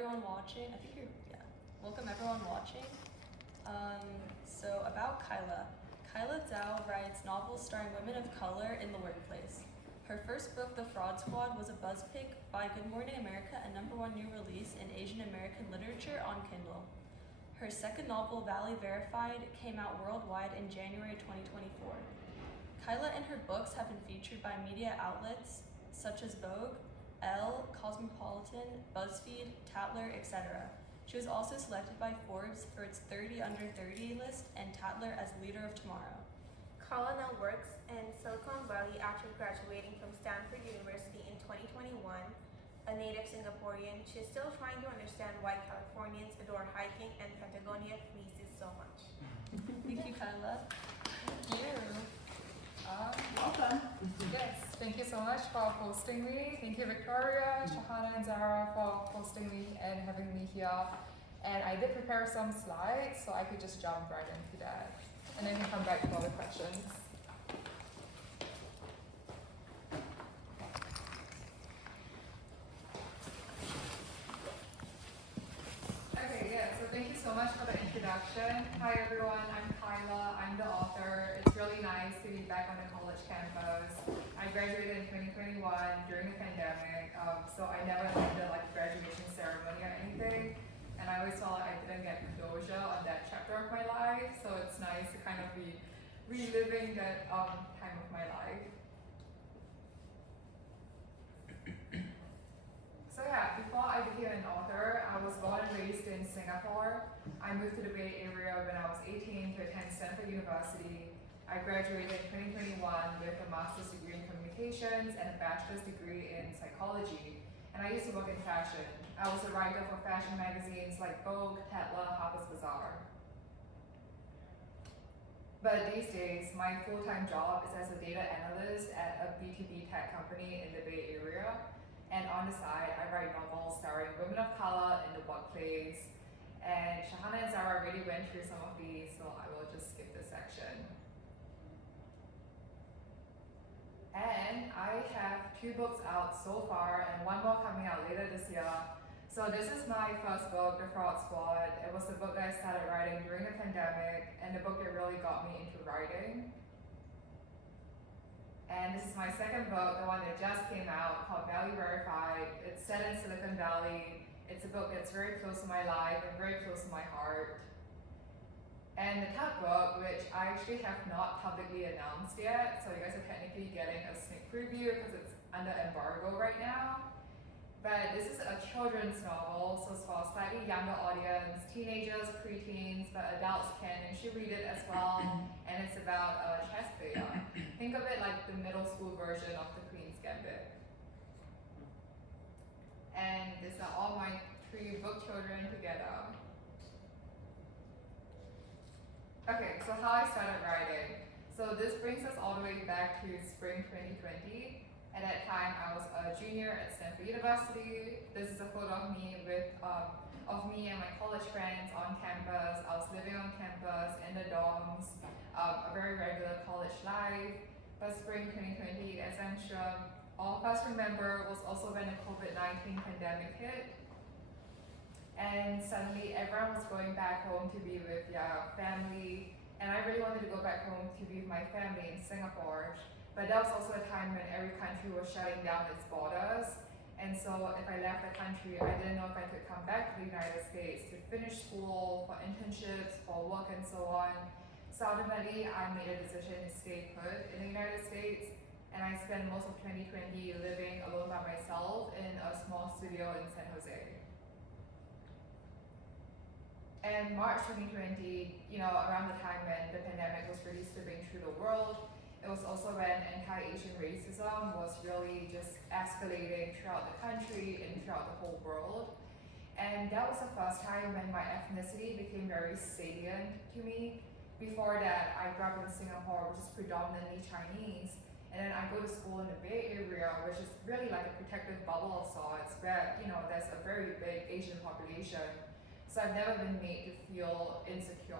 everyone watching. Welcome everyone watching. So about Kyla. Kyla Zhao writes novels starring women of color in the workplace. Her first book, The Fraud Squad, was a buzz pick by Good Morning America and #1 new release in Asian American literature on Kindle. Her second novel, Valley Verified, came out worldwide in January 2024. Kyla and her books have been featured by media outlets such as Vogue, Elle, Cosmopolitan, BuzzFeed, Tatler, etc. She was also selected by Forbes for its 30 Under 30 list and Tatler as Leader of Tomorrow. Kyla now works in Silicon Valley after graduating from Stanford University in 2021. A native Singaporean, she is still trying to understand why Californians adore hiking and Patagonia fleeces so much. Thank you, Kyla. Thank you. Welcome. Yes, thank you so much for hosting me. Thank you, Victoria, Shahana, and Zara for hosting me and having me here. And I did prepare some slides, so I could just jump right into that. And then we can come back to all the questions. Okay, yeah, so thank you so much for the introduction. Hi everyone, I'm Kyla, I'm the author. It's really nice to be back on the college campus. I graduated in 2021 during the pandemic, so I never attended like a graduation ceremony or anything. And I always felt like I didn't get closure on that chapter of my life, so it's nice to kind of be reliving that time of my life. So yeah, before I became an author, I was born and raised in Singapore. I moved to the Bay Area when I was 18 to attend Stanford University. I graduated in 2021 with a master's degree in communications and a bachelor's degree in psychology. And I used to work in fashion. I was a writer for fashion magazines like Vogue, Tatler, Harper's Bazaar. But these days, my full-time job is as a data analyst at a B2B tech company in the Bay Area. And on the side, I write novels starring women of color in the workplace. And Shahana and Zara already went through some of these, so I will just skip this section. And I have 2 books out so far and 1 more coming out later this year. So this is my first book, The Fraud Squad. It was the book that I started writing during the pandemic and the book that really got me into writing. And this is my second book, the one that just came out, called Valley Verified. It's set in Silicon Valley. It's a book that's very close to my life and very close to my heart. And the third book, which I actually have not publicly announced yet, so you guys are technically getting a sneak preview because it's under embargo right now. But this is a children's novel, so it's for a slightly younger audience, teenagers, preteens, but adults can and should read it as well. And it's about a chess player. Think of it like the middle school version of the Queen's Gambit. And these are all my 3 book children together. Okay, so how I started writing. So this brings us all the way back to spring 2020. At that time, I was a junior at Stanford University. This is a photo of me and my college friends on campus. I was living on campus in the dorms, a very regular college life. But spring 2020, as I'm sure all of us remember, was also when the COVID-19 pandemic hit. And suddenly everyone was going back home to be with their family. And I really wanted to go back home to be with my family in Singapore. But that was also a time when every country was shutting down its borders. And so if I left the country, I didn't know if I could come back to the United States to finish school, for internships, for work and so on. So ultimately, I made a decision to stay put in the United States. And I spent most of 2020 living alone by myself in a small studio in San Jose. And March 2020, around the time when the pandemic was really sweeping through the world, it was also when anti-Asian racism was really just escalating throughout the country and throughout the whole world. And that was the first time when my ethnicity became very salient to me. Before that, I grew up in Singapore, which is predominantly Chinese. And then I go to school in the Bay Area, which is really like a protective bubble of sorts, where, there's a very big Asian population. So I've never been made to feel insecure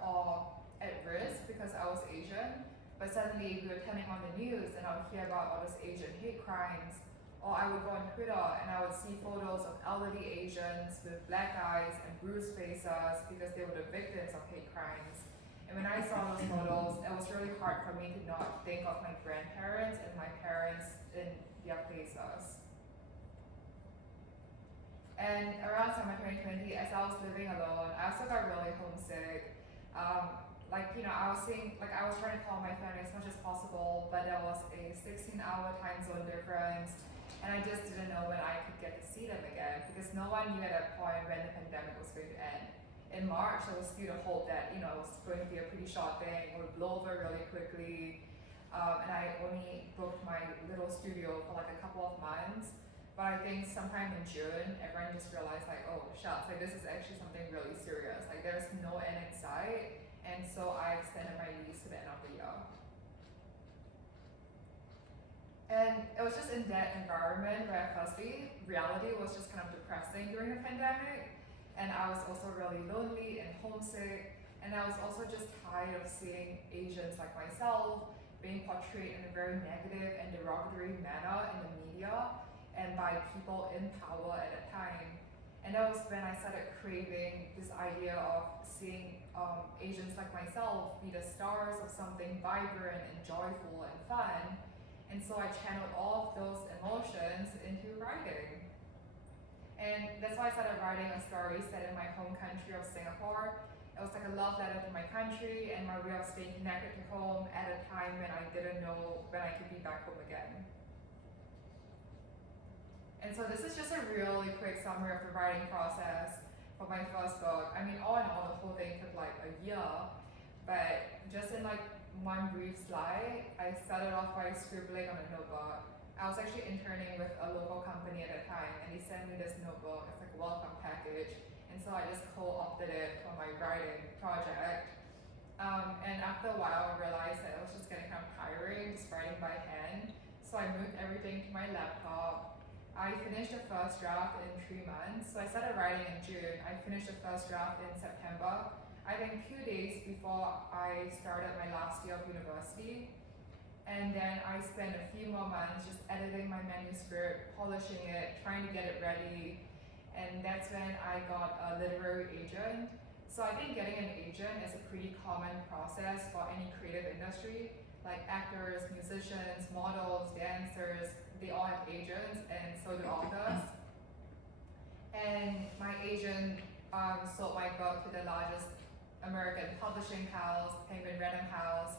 or at risk because I was Asian. But suddenly we were turning on the news and I would hear about all those Asian hate crimes, Or I would go on Twitter and I would see photos of elderly Asians with black eyes and bruised faces because they were the victims of hate crimes. And when I saw those photos, it was really hard for me to not think of my grandparents and my parents in their places. And around summer 2020, as I was living alone, I also got really homesick. I was trying to call my family as much as possible, but there was a 16-hour time zone difference, and I just didn't know when I could get to see them again, because no one knew at that point when the pandemic was going to end. In March, there was still the hope that, it was going to be a pretty short thing, it would blow over really quickly, and I only booked my little studio for like a couple of months. But I think sometime in June, everyone just realized oh shucks, this is actually something really serious. There's no end in sight, and so I extended my lease to the end of the year. And it was just in that environment where firstly, reality was just kind of depressing during the pandemic, and I was also really lonely and homesick, and I was also just tired of seeing Asians like myself being portrayed in a very negative and derogatory manner in the media and by people in power at the time. And that was when I started craving this idea of seeing Asians like myself be the stars of something vibrant and joyful and fun. And so I channeled all of those emotions into writing. And that's why I started writing a story set in my home country of Singapore. It was like a love letter to my country and my way of staying connected to home at a time when I didn't know when I could be back home again. And so this is just a really quick summary of the writing process for my first book. I mean, all in all, the whole thing took a year, but just in one brief slide, I started off by scribbling on a notebook. I was actually interning with a local company at the time, and they sent me this notebook. It's like a welcome package, and so I just co-opted it for my writing project. And after a while, I realized that it was just getting kind of tiring, just writing by hand. So I moved everything to my laptop. I finished the first draft in 3 months. So I started writing in June. I finished the first draft in September. I think 2 days before I started my last year of university. And then I spent a few more months just editing my manuscript, polishing it, trying to get it ready. And that's when I got a literary agent. So I think getting an agent is a pretty common process for any creative industry. Like actors, musicians, models, dancers, they all have agents, and so do authors. And my agent sold my book to the largest American publishing house, Penguin Random House,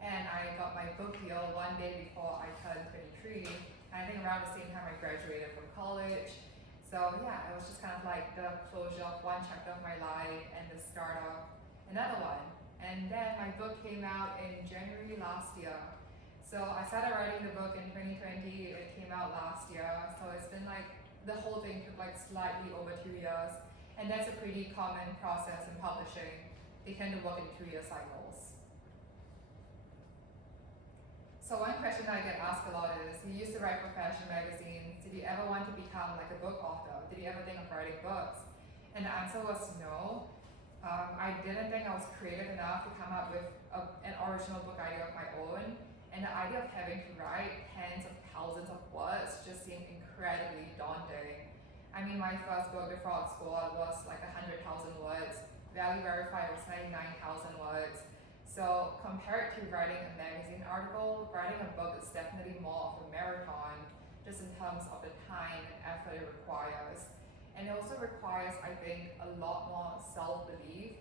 and I got my book deal 1 day before I turned 23. And I think around the same time I graduated from college. So yeah, it was just kind of like the closure of one chapter of my life and the start of another one. And then my book came out in January last year. So I started writing the book in 2020, it came out last year. So it's been the whole thing took slightly over 2 years. And that's a pretty common process in publishing. They tend to work in 2-year cycles. So one question I get asked a lot is, you used to write for fashion magazines, did you ever want to become a book author? Did you ever think of writing books? And the answer was no. I didn't think I was creative enough to come up with an original book idea of my own. And the idea of having to write tens of thousands of words just seemed incredibly daunting. I mean, my first book, The Fraud Squad, was 100,000 words. Value Verified was 99,000 words. So compared to writing a magazine article, writing a book is definitely more of a marathon, just in terms of the time and effort it requires. And it also requires, I think, a lot more self-belief.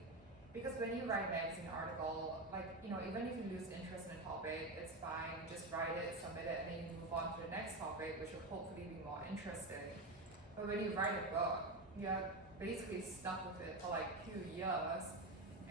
Because when you write a magazine article, even if you lose interest in a topic, it's fine, you just write it, submit it, and then you move on to the next topic, which will hopefully be more interesting. But when you write a book, you're basically stuck with it for 2 years.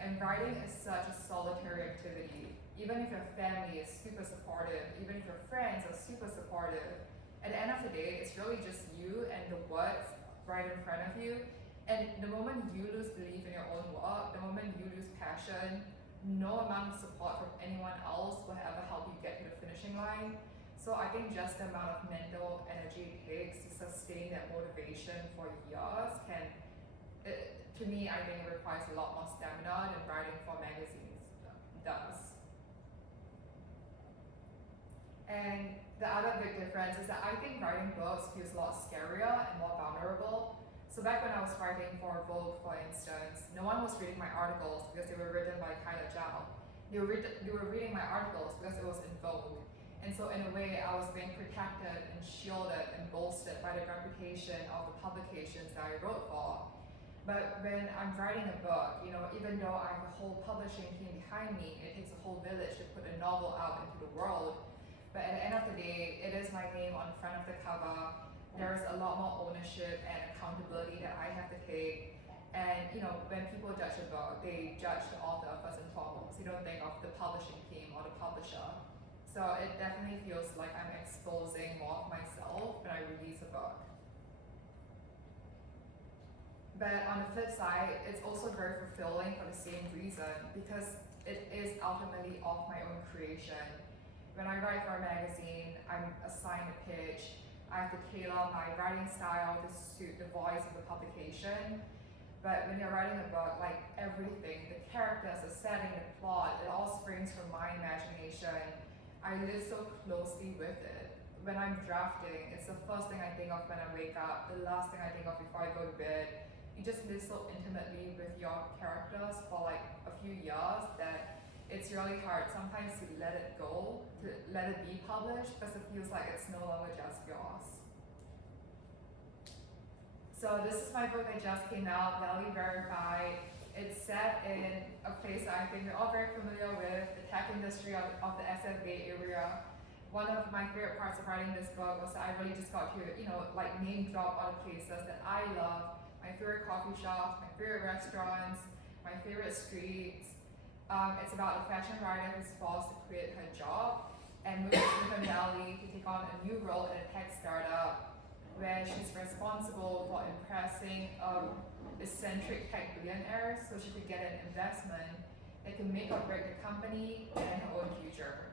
And writing is such a solitary activity. Even if your family is super supportive, even if your friends are super supportive, at the end of the day, it's really just you and the words right in front of you. And the moment you lose belief in your own work, the moment you lose passion, no amount of support from anyone else will ever help you get to the finishing line. So I think just the amount of mental energy it takes to sustain that motivation for years to me, I think it requires a lot more stamina than writing for magazines does. And the other big difference is that I think writing books feels a lot scarier and more vulnerable. So back when I was writing for Vogue, for instance, no one was reading my articles because they were written by Kyla Zhao. They were reading my articles because it was in Vogue. And so in a way, I was being protected and shielded and bolstered by the reputation of the publications that I wrote for. But when I'm writing a book, even though I have a whole publishing team behind me, it takes a whole village to put a novel out into the world. But at the end of the day, it is my name on the front of the cover. There's a lot more ownership and accountability that I have to take. And when people judge a book, they judge the author first and foremost. You don't think of the publishing team or the publisher. So it definitely feels like I'm exposing more of myself when I release a book. But on the flip side, it's also very fulfilling for the same reason, because it is ultimately of my own creation. When I write for a magazine, I'm assigned a pitch. I have to tailor my writing style to suit the voice of the publication. But when you're writing a book, like everything, the characters, the setting, the plot, it all springs from my imagination. I live so closely with it. When I'm drafting, it's the first thing I think of when I wake up, the last thing I think of before I go to bed. You just live so intimately with your characters for like a few years that it's really hard sometimes to let it go, to let it be published, because it feels like it's no longer just yours. So this is my book that just came out, Valley Verified. It's set in a place that I think we're all very familiar with, the tech industry of the SF Bay Area. One of my favorite parts of writing this book was that I really just got to, like name drop all the places that I love, my favorite coffee shops, my favorite restaurants, my favorite streets. It's about a fashion writer who's forced to quit her job and move to Silicon Valley to take on a new role in a tech startup where she's responsible for impressing eccentric tech billionaires so she could get an investment that can make or break the company and her own future.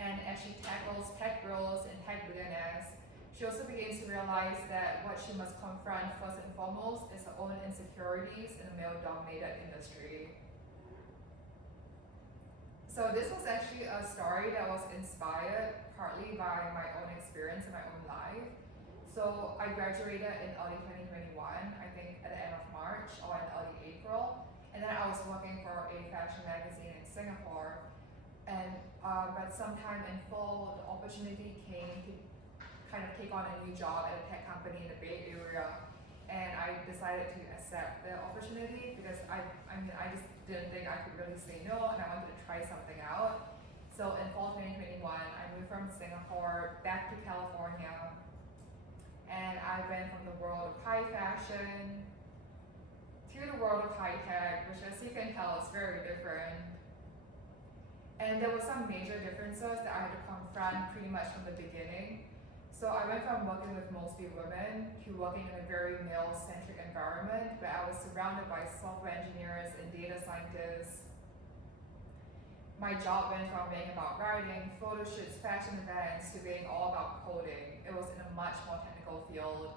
And as she tackles tech roles and tech billionaires, she also begins to realize that what she must confront first and foremost is her own insecurities in a male-dominated industry. So this was actually a story that was inspired partly by my own experience in my own life. So I graduated in early 2021, I think at the end of March or in early April. And then I was working for a fashion magazine in Singapore. And but sometime in fall, the opportunity came to kind of take on a new job at a tech company in the Bay Area. And I decided to accept the opportunity because I just didn't think I could really say no, and I wanted to try something out. So in fall 2021, I moved from Singapore back to California, and I went from the world of high fashion to the world of high tech, which, as you can tell, is very different. And there were some major differences that I had to confront pretty much from the beginning. So I went from working with mostly women to working in a very male-centric environment where I was surrounded by software engineers and data scientists. My job went from being about writing, photo shoots, fashion events, to being all about coding. It was in a much more technical field.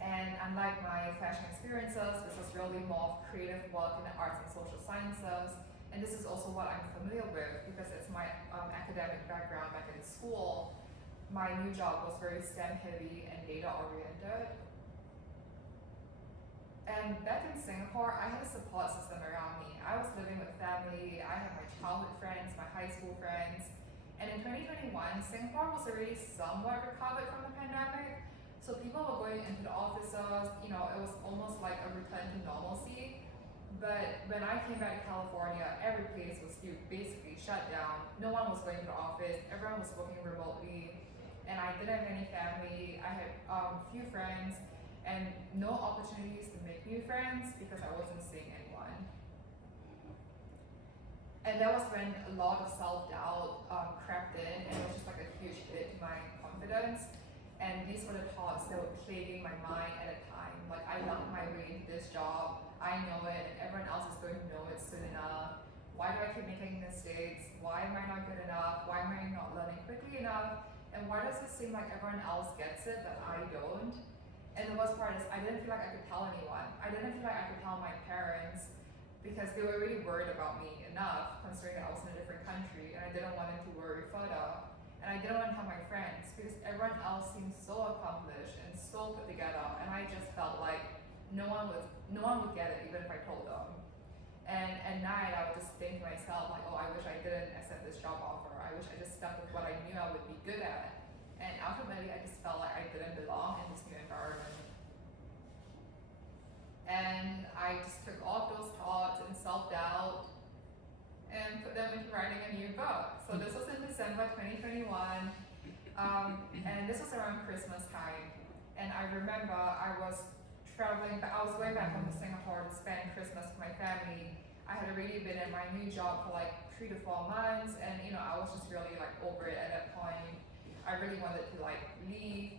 And unlike my fashion experiences, this was really more of creative work in the arts and social sciences. And this is also what I'm familiar with because it's my academic background back in school. My new job was very STEM heavy and data oriented. And back in Singapore, I had a support system around me. I was living with family, I had my childhood friends, my high school friends. And in 2021, Singapore was already somewhat recovered from the pandemic. So people were going into the offices, it was almost like a return to normalcy. But when I came back to California, every place was still basically shut down. No one was going to the office, everyone was working remotely. And I didn't have any family. I had few friends and no opportunities to make new friends because I wasn't seeing anyone. And that was when a lot of self-doubt crept in, and it was just like a huge hit to my confidence. And these were the thoughts that were plaguing my mind at a time. Like, I lucked my way into this job, I know it, and everyone else is going to know it soon enough. Why do I keep making mistakes? Why am I not good enough? Why am I not learning quickly enough? And why does it seem like everyone else gets it, but I don't? And the worst part is I didn't feel like I could tell anyone. I didn't feel like I could tell my parents because they were really worried about me enough, considering that I was in a different country and I didn't want them to worry further. And I didn't want to tell my friends because everyone else seemed so accomplished and so put together, and I just felt like no one would get it even if I told them. And at night I would just think to myself like, oh, I wish I didn't accept this job offer. I wish I just stuck with what I knew I would be good at. And ultimately I just felt like I didn't belong in this new environment. And I just took all of those thoughts and self-doubt and put them into writing a new book. So this was in December 2021, and this was around Christmas time. And I remember I was going back home to Singapore to spend Christmas with my family. I had already been in my new job for like 3 to 4 months, and I was just really like over it at that point. I really wanted to like leave,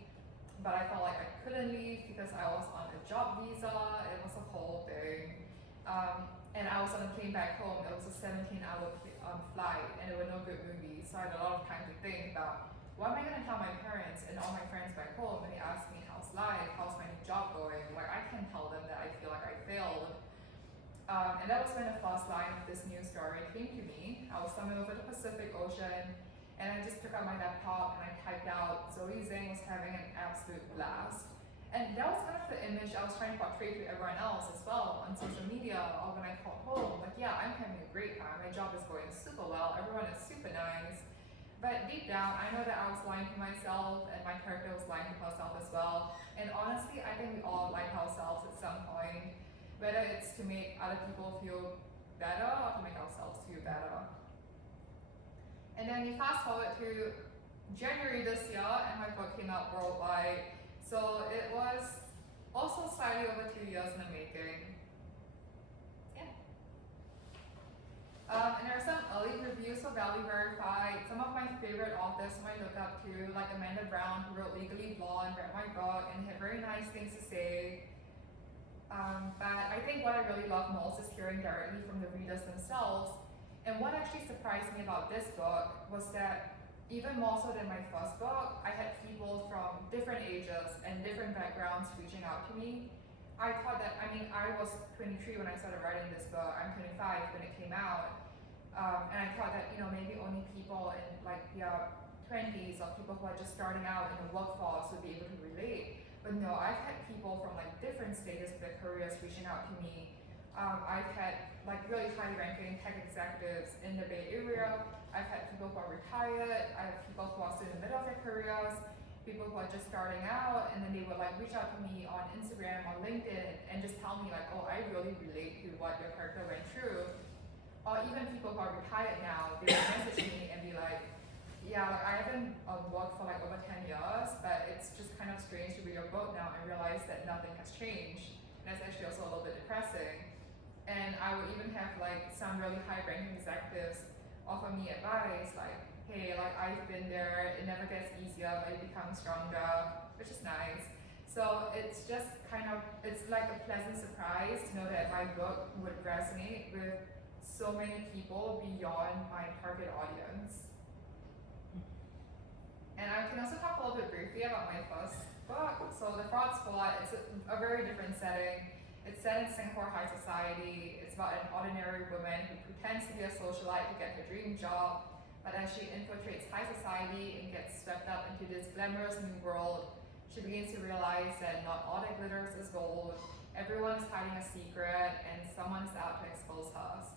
but I felt like I couldn't leave because I was on a job visa. It was a whole thing. And I was on a plane back home. It was a 17-hour flight, and there were no good movies. So I had a lot of time to think about what am I going to tell my parents and all my friends back home when they ask me how's life, how's my new job going. Like I can't tell them that I feel like I failed. And that was when the first line of this news story came to me. I was somewhere over the Pacific Ocean, and I just took out my laptop and I typed out Zoe Zhang was having an absolute blast. And that was kind of the image I was trying to portray to everyone else as well on social media or when I called home. Like, yeah, I'm having a great time. My job is going super well. Everyone is super nice. But deep down, I know that I was lying to myself and my character was lying to herself as well. And honestly, I think we all lie to ourselves at some point, whether it's to make other people feel better or to make ourselves feel better. And then you fast forward to January this year and my book came out worldwide. So it was also slightly over 2 years in the making. Yeah. And there are some early reviews for Valley Verified. Some of my favorite authors whom I look up to, like Amanda Brown, who wrote Legally Blonde, read my book, and had very nice things to say. But I think what I really love most is hearing directly from the readers themselves. And what actually surprised me about this book was that even more so than my first book, I had people from different ages and different backgrounds reaching out to me. I thought that, I was 23 when I started writing this book. I'm 25 when it came out. And I thought that, maybe only people in like their 20s or people who are just starting out in the workforce would be able to relate. But no, I've had people from like different stages of their careers reaching out to me. I've had like really high ranking tech executives in the Bay Area. I've had people who are retired. I have people who are still in the middle of their careers, people who are just starting out, and then they would like reach out to me on Instagram or LinkedIn and just tell me like, oh, I really relate to what your character went through. Or even people who are retired now, they would message me and be like, yeah, like I haven't worked for like over 10 years, but it's just kind of strange to read your book now and realize that nothing has changed. And that's actually also a little bit depressing. And I would even have like some really high-ranking executives offer me advice like, hey, like I've been there, it never gets easier, but it becomes stronger, which is nice. So it's just it's like a pleasant surprise to know that my book would resonate with so many people beyond my target audience. And I can also talk a little bit briefly about my first book. So The Fraud Squad, it's a very different setting. It's set in Singapore high society. It's about an ordinary woman who pretends to be a socialite to get her dream job, but as she infiltrates high society and gets swept up into this glamorous new world, she begins to realize that not all that glitters is gold. Everyone is hiding a secret, and someone is out to expose hers.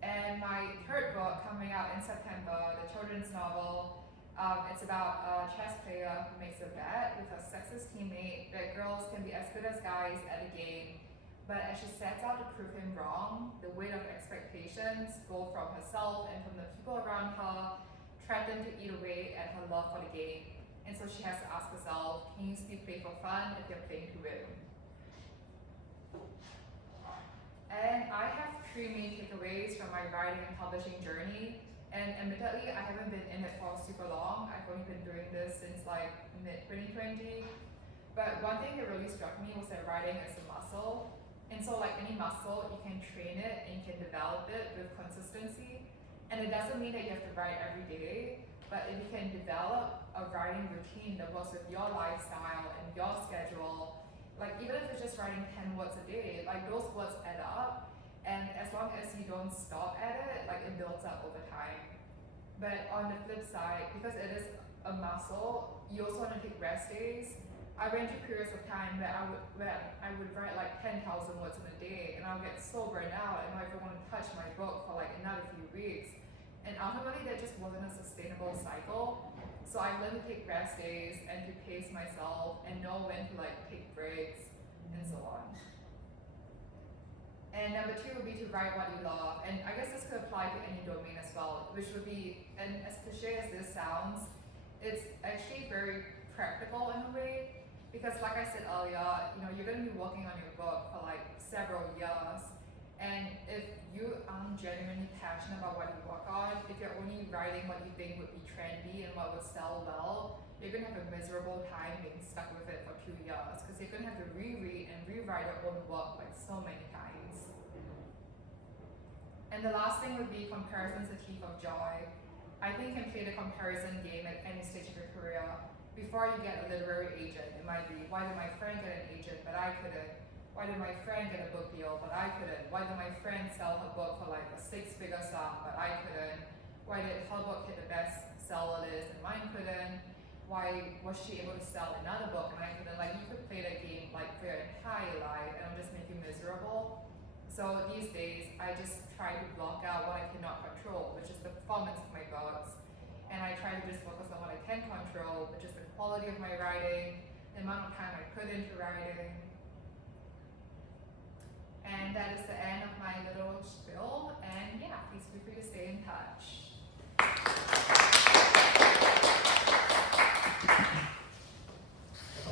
And my third book coming out in September, the children's novel, it's about a chess player who makes a bet with a sexist teammate that girls can be as good as guys at a game. But as she sets out to prove him wrong, the weight of expectations, both from herself and from the people around her, threaten to eat away at her love for the game. And so she has to ask herself, can you still play for fun if you're playing to win? And I have 3 main takeaways from my writing and publishing journey. And admittedly, I haven't been in it for super long. I've only been doing this since like mid-2020. But one thing that really struck me was that writing is a muscle. And so like any muscle, you can train it and you can develop it with consistency. And it doesn't mean that you have to write every day, but if you can develop a writing routine that works with your lifestyle and your schedule, like even if it's just writing 10 words a day, like those words add up. And as long as you don't stop at it, like it builds up over time. But on the flip side, because it is a muscle, you also want to take rest days. I went through periods of time where I would write like 10,000 words in a day, and I'll get so burned out and not even want to touch my book for like another few weeks. And ultimately, that just wasn't a sustainable cycle. So I learned to take rest days and to pace myself and know when to like take breaks and so on. And number 2 would be to write what you love. And I guess this could apply to any domain as well, which would be, and as cliche as this sounds, it's actually very practical in a way. Because like I said earlier, you're going to be working on your book for like several years. And if you aren't genuinely passionate about what you work on, if you're only writing what you think would be trendy and what would sell well, you're going to have a miserable time being stuck with it for 2 years. Because you're going to have to reread and rewrite your own work like so many times. And the last thing would be comparison's the thief of joy. I think you can play the comparison game at any stage of your career. Before you get a literary agent, it might be, why did my friend get an agent but I couldn't? Why did my friend get a book deal but I couldn't? Why did my friend sell her book for like a 6-figure sum but I couldn't? Why did her book hit the bestseller list and mine couldn't? Why was she able to sell another book and I couldn't? Like, you could play that game like for your entire life and it'll just make you miserable. So these days, I just try to block out what I cannot control, which is the performance of my books. And I try to just focus on what I can control, which is the quality of my writing, the amount of time I put into writing. And that is the end of my little spiel. And yeah, please feel free to stay in touch.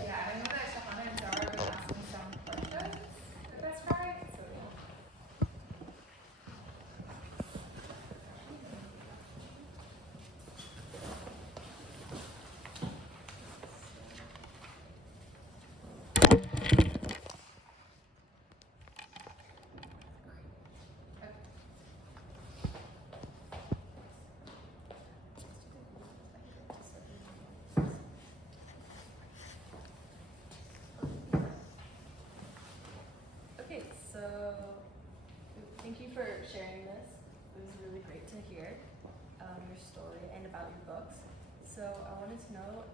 Yeah, I know that Shahana and Zara have been asking some questions, if that's right. So, Okay, so thank you for sharing this. It was really great to hear your story and about your books. So I wanted to know,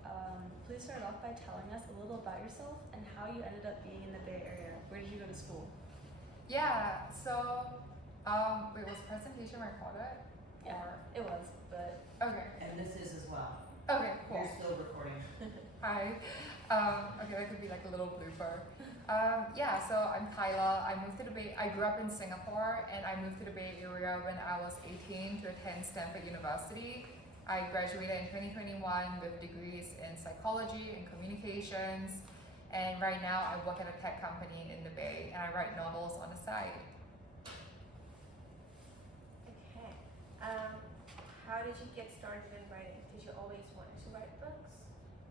please start off by telling us a little about yourself and how you ended up being in the Bay Area. Where did you go to school? yeah, so, wait, was presentation recorded? Yeah, Or- it was, but Okay, And this is as well. okay, cool. You're still recording. Hi. Okay, that could be like a little blooper. Yeah, so I'm Kyla. I grew up in Singapore and I moved to the Bay Area when I was 18 to attend Stanford University. I graduated in 2021 with degrees in psychology and communications. And right now I work at a tech company in the Bay and I write novels on the side. Okay. How did you get started in writing? Did you always want to write books?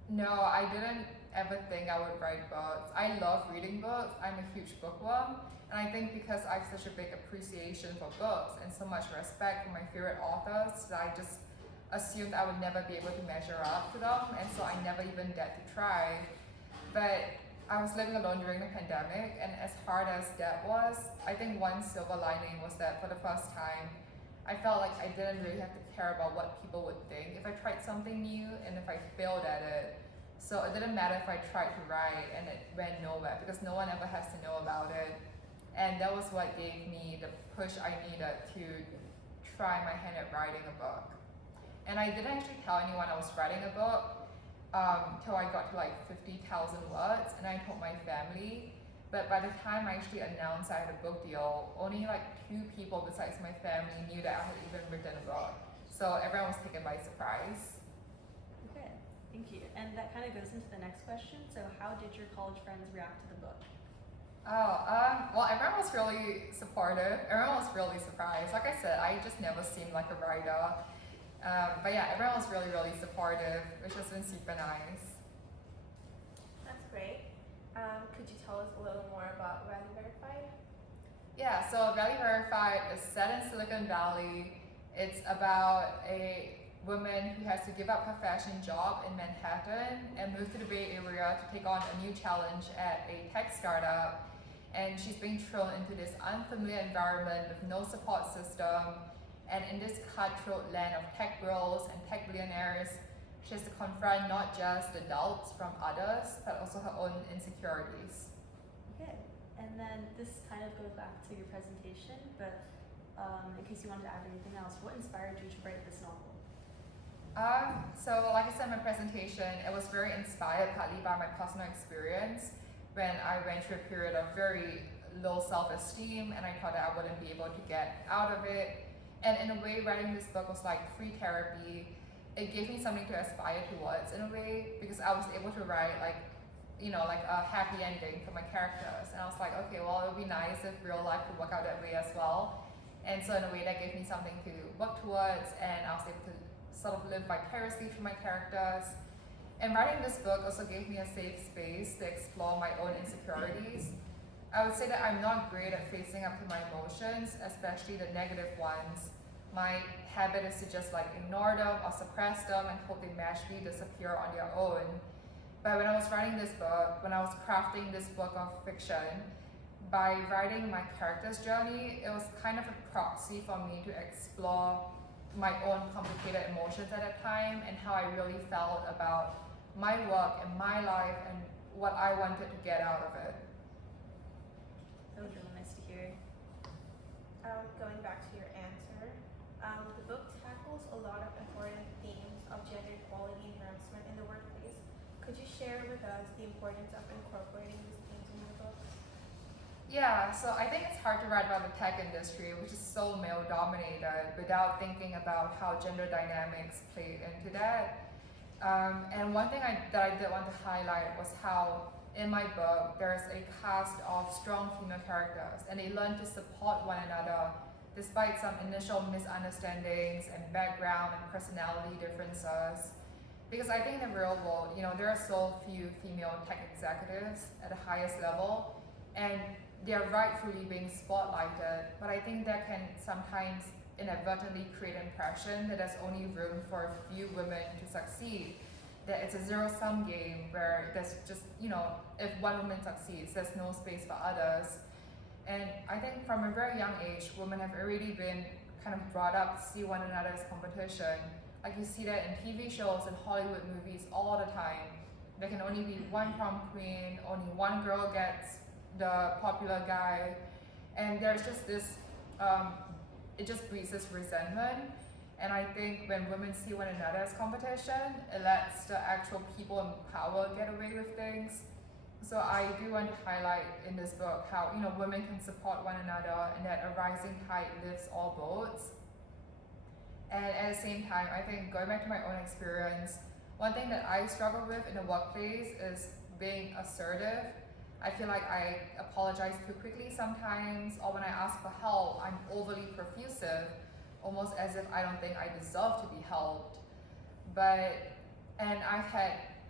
No, I didn't ever think I would write books. I love reading books. I'm a huge bookworm. And I think because I have such a big appreciation for books and so much respect for my favorite authors, that I just assumed I would never be able to measure up to them. And so I never even dared to try. But I was living alone during the pandemic, and as hard as that was, I think one silver lining was that for the first time, I felt like I didn't really have to care about what people would think if I tried something new and if I failed at it. So it didn't matter if I tried to write and it went nowhere because no one ever has to know about it. And that was what gave me the push I needed to try my hand at writing a book. And I didn't actually tell anyone I was writing a book till I got to like 50,000 words, and I told my family. But by the time I actually announced I had a book deal, only like 2 people besides my family knew that I had even written a book. So everyone was taken by surprise. okay, thank you. And that kind of goes into the next question. So how did your college friends react to the book? Well, everyone was really supportive. Everyone was really surprised. Like I said, I just never seemed like a writer. But yeah, everyone was really, really supportive, which has been super nice. That's great. Could you tell us a little more about Value Verified? Yeah, so Value Verified is set in Silicon Valley. It's about a woman who has to give up her fashion job in Manhattan and move to the Bay Area to take on a new challenge at a tech startup. And she's being thrown into this unfamiliar environment with no support system. And in this cutthroat land of tech bros and tech billionaires, she has to confront not just the doubts from others, but also her own insecurities. Okay, and then this kind of goes back to your presentation, but in case you wanted to add anything else, what inspired you to write this novel? So like I said in my presentation, it was very inspired partly by my personal experience when I went through a period of very low self-esteem and I thought that I wouldn't be able to get out of it. And in a way, writing this book was like free therapy. It gave me something to aspire towards in a way, because I was able to write like a happy ending for my characters. And I was like, okay, well, it would be nice if real life could work out that way as well. And so in a way that gave me something to work towards, and I was able to sort of live vicariously through my characters. And writing this book also gave me a safe space to explore my own insecurities. I would say that I'm not great at facing up to my emotions, especially the negative ones. My habit is to just like ignore them or suppress them and hope they magically disappear on their own. But when I was writing this book, when I was crafting this book of fiction, by writing my character's journey, it was kind of a proxy for me to explore my own complicated emotions at that time and how I really felt about my work and my life and what I wanted to get out of it. That was really nice to hear. Going back to your answer, the book tackles a lot of important themes of gender equality and harassment in the workplace. Could you share with us the importance of incorporating these themes in your book? Yeah, so I think it's hard to write about the tech industry, which is so male dominated, without thinking about how gender dynamics play into that. And one thing that I did want to highlight was how in my book there's a cast of strong female characters, and they learn to support one another despite some initial misunderstandings and background and personality differences. Because I think in the real world, there are so few female tech executives at the highest level, and they're rightfully being spotlighted, but I think that can sometimes inadvertently create an impression that there's only room for a few women to succeed, that it's a zero-sum game where there's just, if one woman succeeds, there's no space for others. And I think from a very young age, women have already been kind of brought up to see one another as competition. Like you see that in TV shows and Hollywood movies all the time. There can only be one prom queen, only one girl gets the popular guy, and there's just this, it just breeds this resentment. And I think when women see one another as competition, it lets the actual people in power get away with things. So I do want to highlight in this book how women can support one another, and that a rising tide lifts all boats. And at the same time, I think going back to my own experience, one thing that I struggle with in the workplace is being assertive. I feel like I apologize too quickly sometimes, or when I ask for help, I'm overly profuse, almost as if I don't think I deserve to be helped.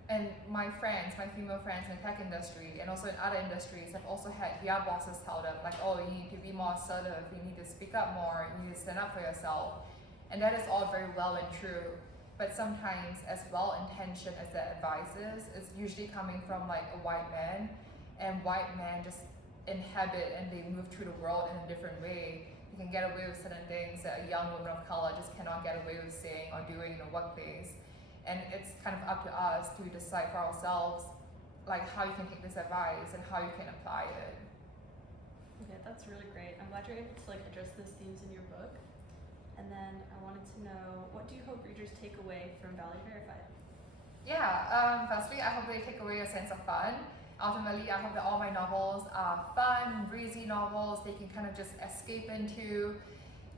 And my friends, my female friends in the tech industry and also in other industries have also had their bosses tell them like, oh, you need to be more assertive, you need to speak up more, you need to stand up for yourself. And that is all very well and true, but sometimes as well-intentioned as that advice is, it's usually coming from like a white man, and white men just inhabit and they move through the world in a different way. You can get away with certain things that a young woman of color just cannot get away with saying or doing in the workplace. And it's kind of up to us to decide for ourselves like how you can take this advice and how you can apply it. Okay, that's really great. I'm glad you're able to like address those themes in your book. And then I wanted to know, what do you hope readers take away from Valley Verified? Yeah, firstly, I hope they take away a sense of fun. Ultimately, I hope that all my novels are fun, breezy novels they can kind of just escape into.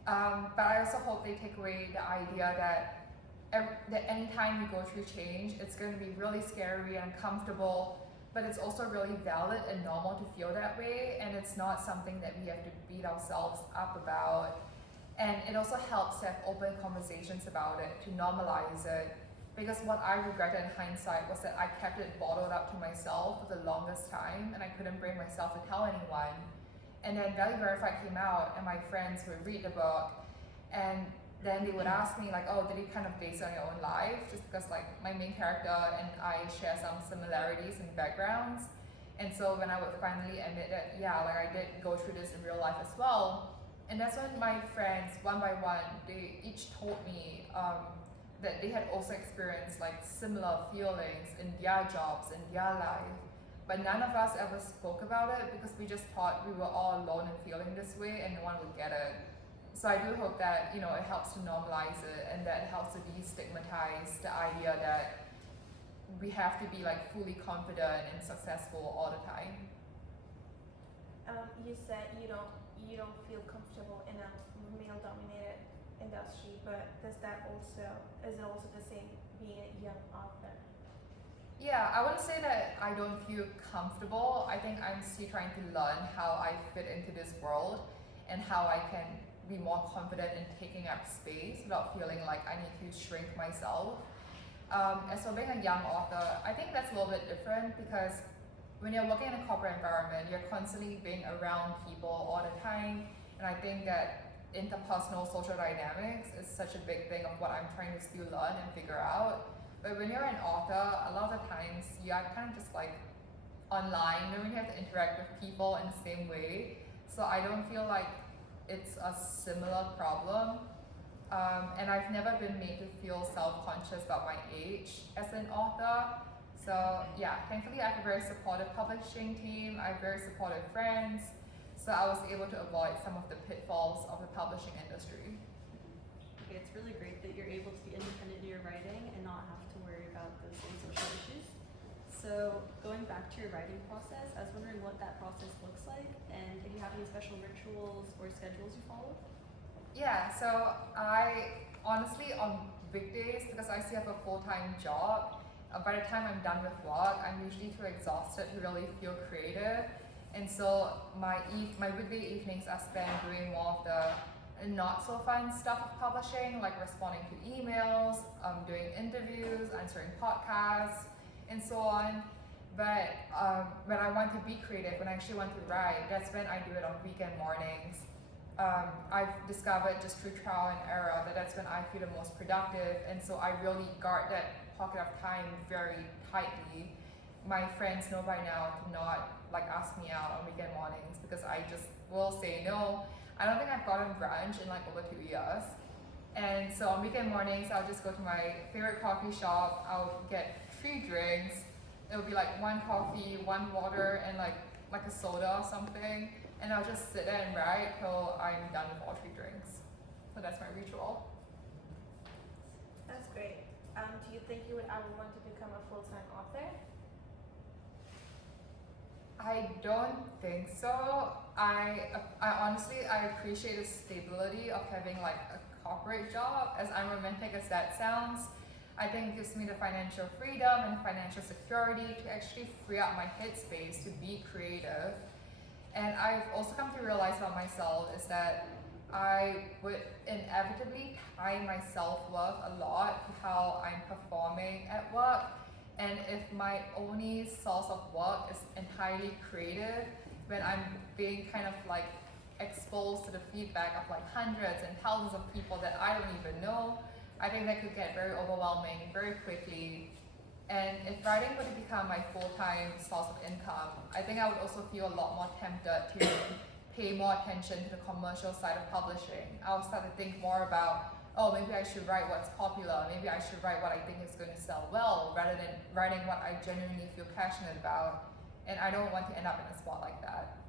But I also hope they take away the idea that anytime we go through change, it's going to be really scary and uncomfortable, but it's also really valid and normal to feel that way, and it's not something that we have to beat ourselves up about. And it also helps to have open conversations about it, to normalize it. Because what I regretted in hindsight was that I kept it bottled up to myself for the longest time, and I couldn't bring myself to tell anyone. And then Valley Verified came out, and my friends would read the book, and then they would ask me like, oh, did you kind of base it on your own life? Just because like my main character and I share some similarities and backgrounds. And so when I would finally admit that, yeah, like I did go through this in real life as well, And that's when my friends, one by one, they each told me that they had also experienced like similar feelings in their jobs, in their life. But none of us ever spoke about it because we just thought we were all alone in feeling this way and no one would get it. So I do hope that, you know, it helps to normalize it and that it helps to destigmatize the idea that we have to be like fully confident and successful all the time. You said you don't feel comfortable in a male-dominated industry, but is it also the same being a young author? Yeah, I wouldn't say that I don't feel comfortable. I think I'm still trying to learn how I fit into this world and how I can be more confident in taking up space without feeling like I need to shrink myself. As for being a young author, I think that's a little bit different because when you're working in a corporate environment, you're constantly being around people all the time. And I think that interpersonal social dynamics is such a big thing of what I'm trying to still learn and figure out. But when you're an author, a lot of the times you are kind of just like online, you don't really have to interact with people in the same way. So I don't feel like it's a similar problem. And I've never been made to feel self-conscious about my age as an author. So yeah, thankfully I have a very supportive publishing team, I have very supportive friends. So I was able to avoid some of the pitfalls of the publishing industry. Okay, it's really great that you're able to be independent in your writing and not have to worry about those same social issues. So going back to your writing process, I was wondering what that process looks like and if you have any special rituals or schedules you follow? Yeah, so I honestly on weekdays, because I still have a full-time job, by the time I'm done with work, I'm usually too exhausted to really feel creative. And so my weekday evenings are spent doing more of the not so fun stuff of publishing, like responding to emails, doing interviews, answering podcasts, and so on. But when I want to be creative, when I actually want to write, that's when I do it on weekend mornings. I've discovered just through trial and error that that's when I feel the most productive, and so I really guard that pocket of time very tightly. My friends know by now to not like ask me out on weekend mornings because I just will say no. I don't think I've gotten brunch in like over 2 years. And so on weekend mornings, I'll just go to my favorite coffee shop. I'll get 3 drinks. It'll be like 1 coffee, 1 water, and like a soda or something. And I'll just sit there and write till I'm done with all 3 drinks. So that's my ritual. That's great. Do you think you would ever want to become a full-time author? I don't think so. I honestly, I appreciate the stability of having like a corporate job, as unromantic as that sounds. I think it gives me the financial freedom and financial security to actually free up my headspace to be creative. And I've also come to realize about myself is that I would inevitably tie my self-worth a lot to how I'm performing at work. And if my only source of work is entirely creative, when I'm being kind of like exposed to the feedback of like hundreds and thousands of people that I don't even know, I think that could get very overwhelming very quickly. And if writing were to become my full-time source of income, I think I would also feel a lot more tempted to pay more attention to the commercial side of publishing. I would start to think more about, oh, maybe I should write what's popular, maybe I should write what I think is going to sell well, rather than writing what I genuinely feel passionate about. And I don't want to end up in a spot like that.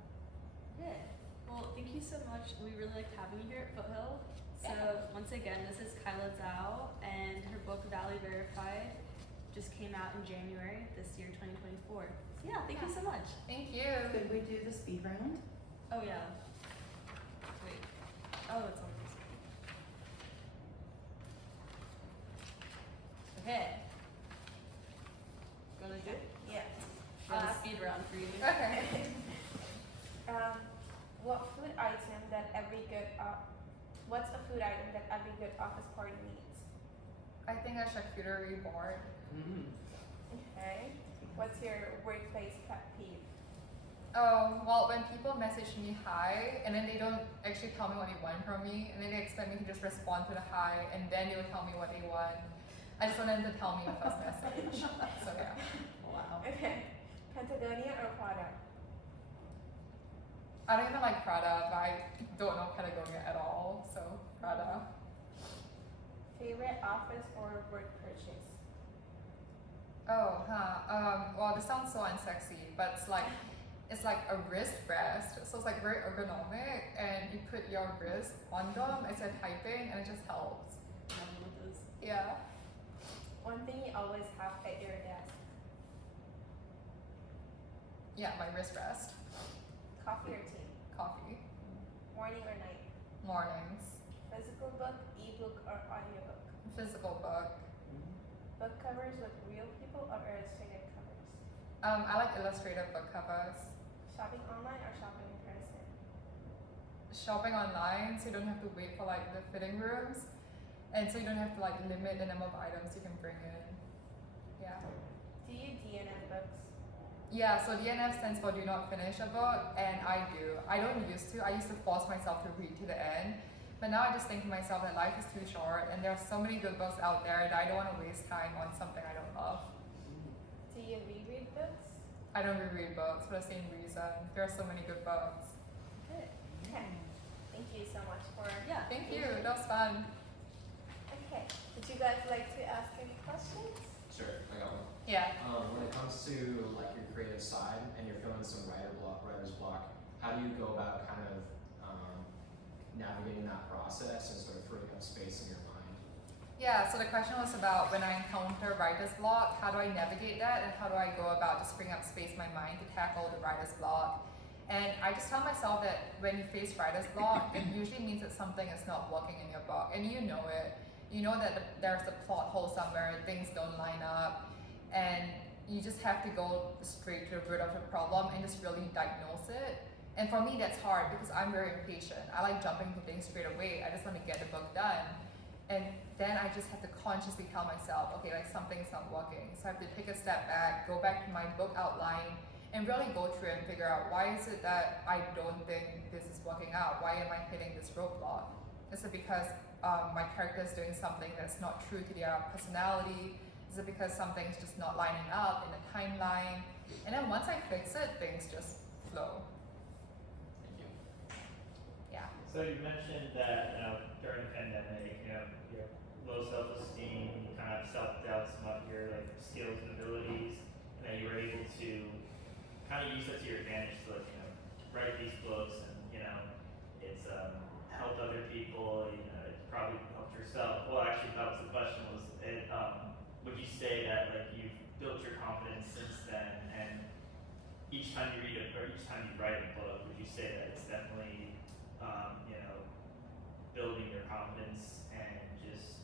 Good. Well, thank you so much. We really liked having you here at Foothill. So once again, this is Kyla Zhao, and her book Valley Verified just came out in January this year, 2024. So yeah, thank you so much. Thank you. Could we do the speed round? Oh yeah. Wait. Oh, it's on this. Okay. Gonna do it? Yeah. Got a speed round for you. Okay. What's a food item that every good office party needs? I think a charcuterie board. Okay. What's your workplace pet peeve? Oh, well, when people message me hi, and then they don't actually tell me what they want from me, and then they expect me to just respond to the hi, and then they will tell me what they want. I just want them to tell me the first message. So yeah. Wow. Okay. Patagonia or Prada? I don't even like Prada, but I don't know Patagonia at all, so Prada. Favorite office or work purchase? Well, this sounds so unsexy, but it's like a wrist rest, so it's like very ergonomic, and you put your wrist on them as you're typing, and it just helps. Never with this. Yeah. One thing you always have at your desk? Yeah, my wrist rest. Coffee or tea? Coffee. Morning or night? Mornings. Physical book, ebook, or audiobook? Physical book. Book covers with real people or illustrated covers? I like illustrated book covers. Shopping online or shopping in person? Shopping online, so you don't have to wait for like the fitting rooms, and so you don't have to like limit the number of items you can bring in. Yeah. Do you DNF books? Yeah, so DNF stands for do not finish a book, and I do. I don't used to. I used to force myself to read to the end, but now I just think to myself that life is too short, and there are so many good books out there that I don't want to waste time on something I don't love. Do you reread books? I don't reread books for the same reason. There are so many good books. Good. Okay. Thank you so much for. Yeah. Thank you. That was fun. Okay. Would you guys like to ask any questions? Sure, I got one. Yeah. When it comes to like your creative side and you're feeling some writer's block, how do you go about kind of navigating that process and sort of freeing up space in your mind? Yeah, so the question was about when I encounter writer's block, how do I navigate that, and how do I go about just freeing up space in my mind to tackle the writer's block? And I just tell myself that when you face writer's block, it usually means that something is not working in your book, and you know it. You know that there's a plot hole somewhere, things don't line up, and you just have to go straight to the root of the problem and just really diagnose it. And for me, that's hard because I'm very impatient. I like jumping to things straight away. I just want to get the book done. And then I just have to consciously tell myself, okay, like something's not working. So I have to take a step back, go back to my book outline, and really go through it and figure out why is it that I don't think this is working out? Why am I hitting this roadblock? Is it because my character is doing something that's not true to their personality? Is it because something's just not lining up in the timeline? And then once I fix it, things just flow. Thank you. Yeah. So you mentioned that during the pandemic, you have low self-esteem, you kind of self-doubt some of your like skills and abilities, and that you were able to kind of use that to your advantage to like write these books, and it's helped other people. It probably helped yourself. Well, actually, that was the question. Was it? Would you say that like you've built your confidence since then, and each time you read it or each time you write a book, would you say that it's definitely building your confidence and just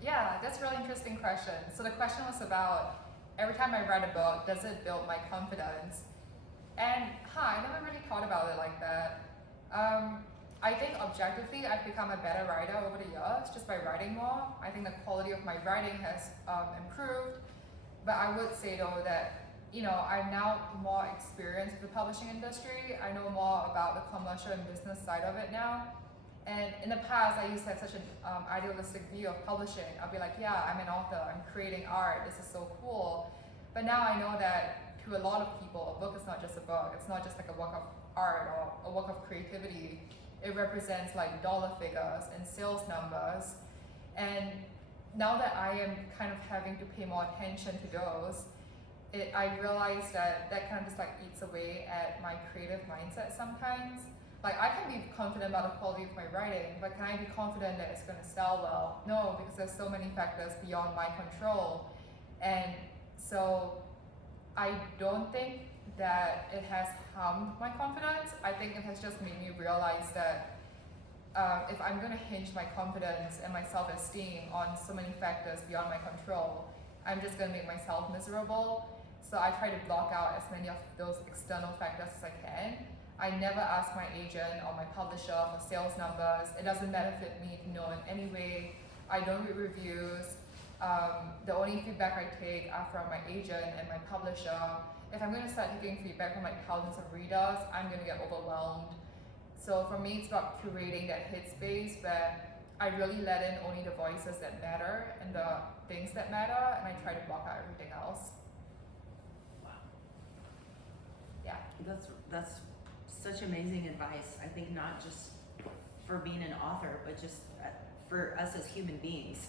Yeah, that's a really interesting question. So the question was about every time I write a book, does it build my confidence? And I never really thought about it like that. I think objectively, I've become a better writer over the years just by writing more. I think the quality of my writing has improved. But I would say though that I'm now more experienced with the publishing industry. I know more about the commercial and business side of it now. And in the past, I used to have such an idealistic view of publishing. I'll be like, yeah, I'm an author, I'm creating art, this is so cool. But now I know that to a lot of people, a book is not just a book. It's not just like a work of art or a work of creativity. It represents like dollar figures and sales numbers. And now that I am kind of having to pay more attention to those, I realize that kind of just like eats away at my creative mindset sometimes. Like I can be confident about the quality of my writing, but can I be confident that it's going to sell well? No, because there's so many factors beyond my control. And so I don't think that it has harmed my confidence. I think it has just made me realize that if I'm going to hinge my confidence and my self-esteem on so many factors beyond my control, I'm just going to make myself miserable. So I try to block out as many of those external factors as I can. I never ask my agent or my publisher for sales numbers. It doesn't benefit me to know in any way. I don't read reviews. The only feedback I take are from my agent and my publisher. If I'm going to start taking feedback from like thousands of readers, I'm going to get overwhelmed. So for me, it's about curating that headspace where I really let in only the voices that matter and the things that matter, and I try to block out everything else. Wow. Yeah. That's so such amazing advice. I think not just for being an author, but just for us as human beings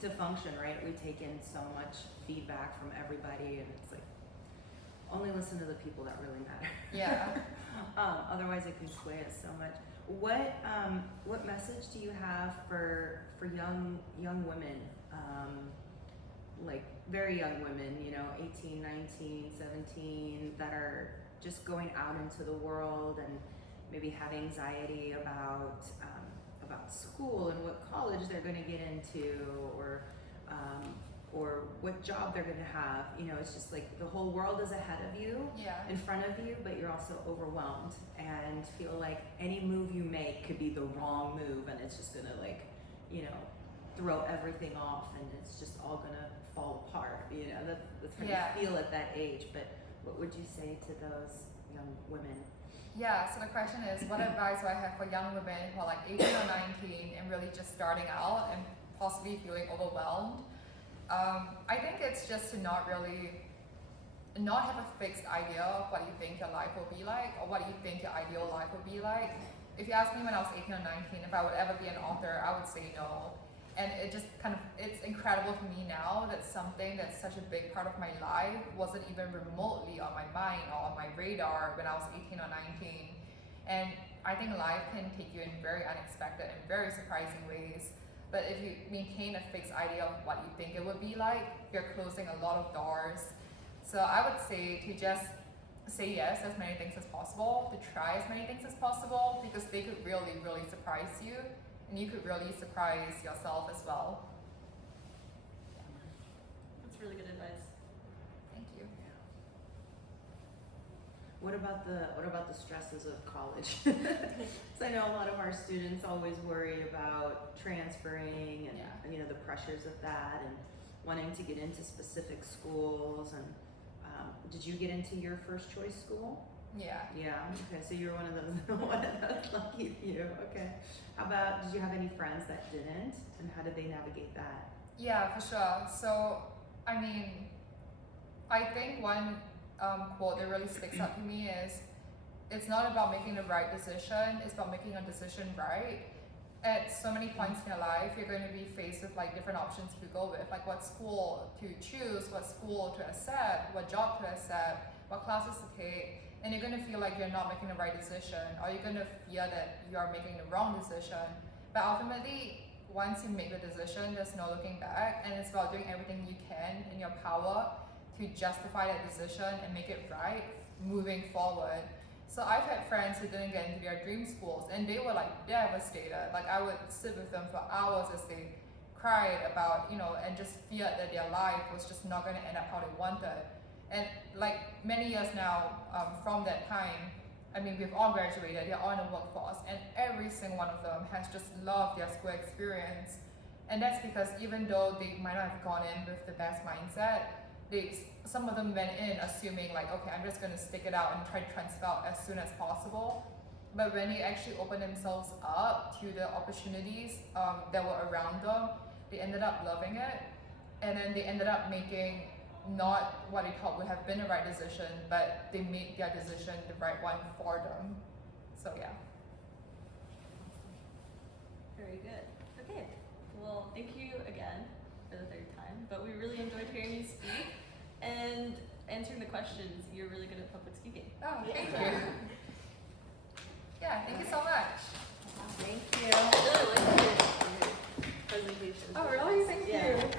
to function, right? We take in so much feedback from everybody, and it's like only listen to the people that really matter. Yeah. Otherwise, it can sway us so much. What message do you have for young women, like very young women, 18, 19, 17, that are just going out into the world and maybe have anxiety about school and what college they're going to get into, or what job they're going to have? It's just like the whole world is ahead of you, Yeah. in front of you, but you're also overwhelmed and feel like any move you make could be the wrong move, and it's just gonna throw everything off, and it's just all gonna fall apart. That's how Yeah. you feel at that age. But what would you say to those young women? Yeah, so the question is, what advice do I have for young women who are like 18 or 19 and really just starting out and possibly feeling overwhelmed? I think it's just to not have a fixed idea of what you think your life will be like, or what you think your ideal life will be like. If you asked me when I was 18 or 19 if I would ever be an author, I would say no. And it just it's incredible for me now that something that's such a big part of my life wasn't even remotely on my mind or on my radar when I was 18 or 19. And I think life can take you in very unexpected and very surprising ways. But if you maintain a fixed idea of what you think it would be like, you're closing a lot of doors. So I would say to just say yes as many things as possible, to try as many things as possible, because they could really, really surprise you, and you could really surprise yourself as well. That's really good advice. Thank you. What about the stresses of college? So I know a lot of our students always worry about transferring and the pressures of that, and wanting to get into specific schools. And did you get into your first choice school? Yeah. Yeah. Okay. So you're one of those lucky few. Okay. How about, did you have any friends that didn't, and how did they navigate that? Yeah, for sure. So, I mean, I think one quote that really sticks out to me is, it's not about making the right decision, it's about making a decision right. At so many points in your life, you're going to be faced with like different options to go with, like what school to choose, what school to accept, what job to accept, what classes to take, and you're going to feel like you're not making the right decision, or you're going to fear that you are making the wrong decision. But ultimately, once you make the decision, there's no looking back, and it's about doing everything you can in your power to justify that decision and make it right moving forward. So I've had friends who didn't get into their dream schools, and they were like devastated. Like I would sit with them for hours as they cried about, and just feared that their life was just not going to end up how they wanted. And like many years now from that time, I mean, we've all graduated, they're all in the workforce, and every single one of them has just loved their school experience. And that's because even though they might not have gone in with the best mindset, some of them went in assuming like, okay, I'm just going to stick it out and try to transfer out as soon as possible. But when they actually opened themselves up to the opportunities that were around them, they ended up loving it. And then they ended up making not what they thought would have been the right decision, but they made their decision the right one for them. So yeah. Very good. Okay. Well, thank you again for the third time, but we really enjoyed hearing you speak and answering the questions. You're really good at public speaking. Oh, thank you. Yeah, thank you so much. Thank you. I really liked your presentation. Oh, really? Thank Yeah. you.